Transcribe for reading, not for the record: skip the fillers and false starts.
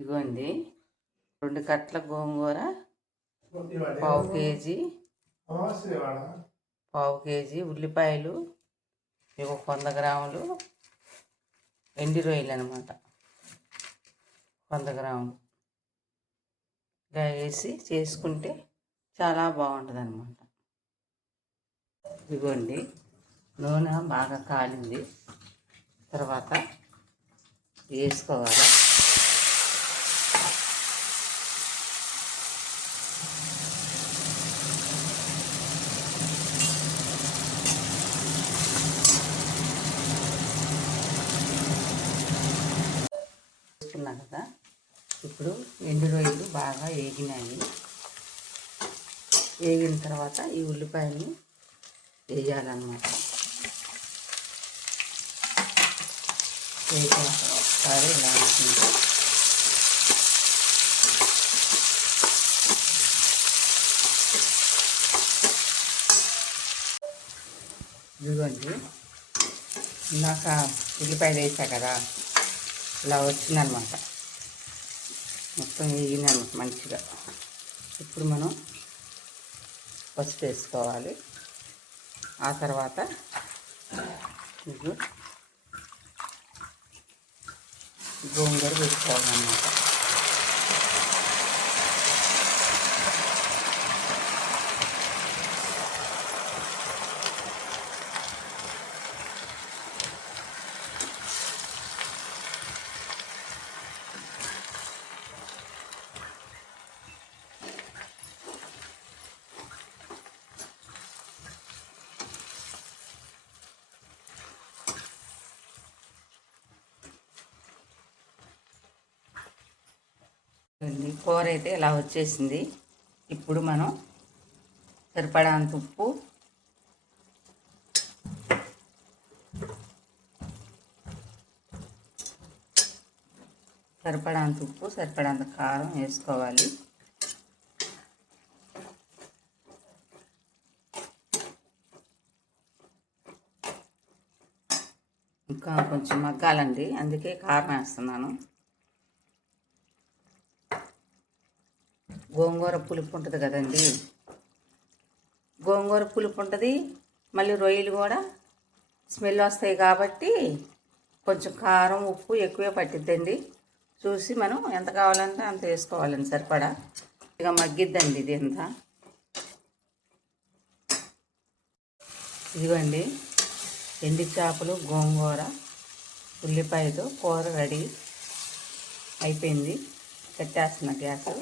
ఇదిగోండి 2 కట్టల గోంగూర, పావు కేజీ ఉల్లిపాయలు, ఇవి 100 గ్రాములు ఎండి రొయ్యలు అనమాట. 100 గ్రాములు ఇలా వేసి చేసుకుంటే చాలా బాగుంటుంది అనమాట. ఇదిగోండి నూనె బాగా కాలింది. తర్వాత వేసుకోవాలి. వేసుకున్నా కదా, ఇప్పుడు ఎండు రొయ్యలు బాగా వేగినాయి. వేగిన తర్వాత ఈ ఉల్లిపాయని వేయాలన్నమాట. ఒకసారి ఇలా వేసుకుంటే ఇదిగోండి ఇందాక ఉల్లిపాయలు వేసా కదా, ఇలా వచ్చిందనమాట. మొత్తం వేగినాను మంచిగా. ఇప్పుడు మనం పసుపు వేసుకోవాలి. ఆ తర్వాత గోంగూర వేసుకోవాలన్నమాట. కూర అయితే ఇలా వచ్చేసింది. ఇప్పుడు మనం సరిపడంత ఉప్పు, సరిపడంత కారం వేసుకోవాలి. ఇంకా కొంచెం మగ్గాలండి, అందుకే కారం వేస్తున్నాను. గోంగూర పులుపు ఉంటుంది కదండి, గోంగూర పులుపు ఉంటుంది. మళ్ళీ రొయ్యలు కూడా స్మెల్ వస్తాయి కాబట్టి కొంచెం కారం ఉప్పు ఎక్కువే పట్టిద్దండి. చూసి మనం ఎంత కావాలంటే అంత వేసుకోవాలండి, సరిపడా. ఇక మగ్గిద్దండి ఇది ఎంత. ఇదిగోండి ఎండి చేపలు, గోంగూర, ఉల్లిపాయతో కూర రెడీ అయిపోయింది. కట్టేస్తున్న గ్యాస్.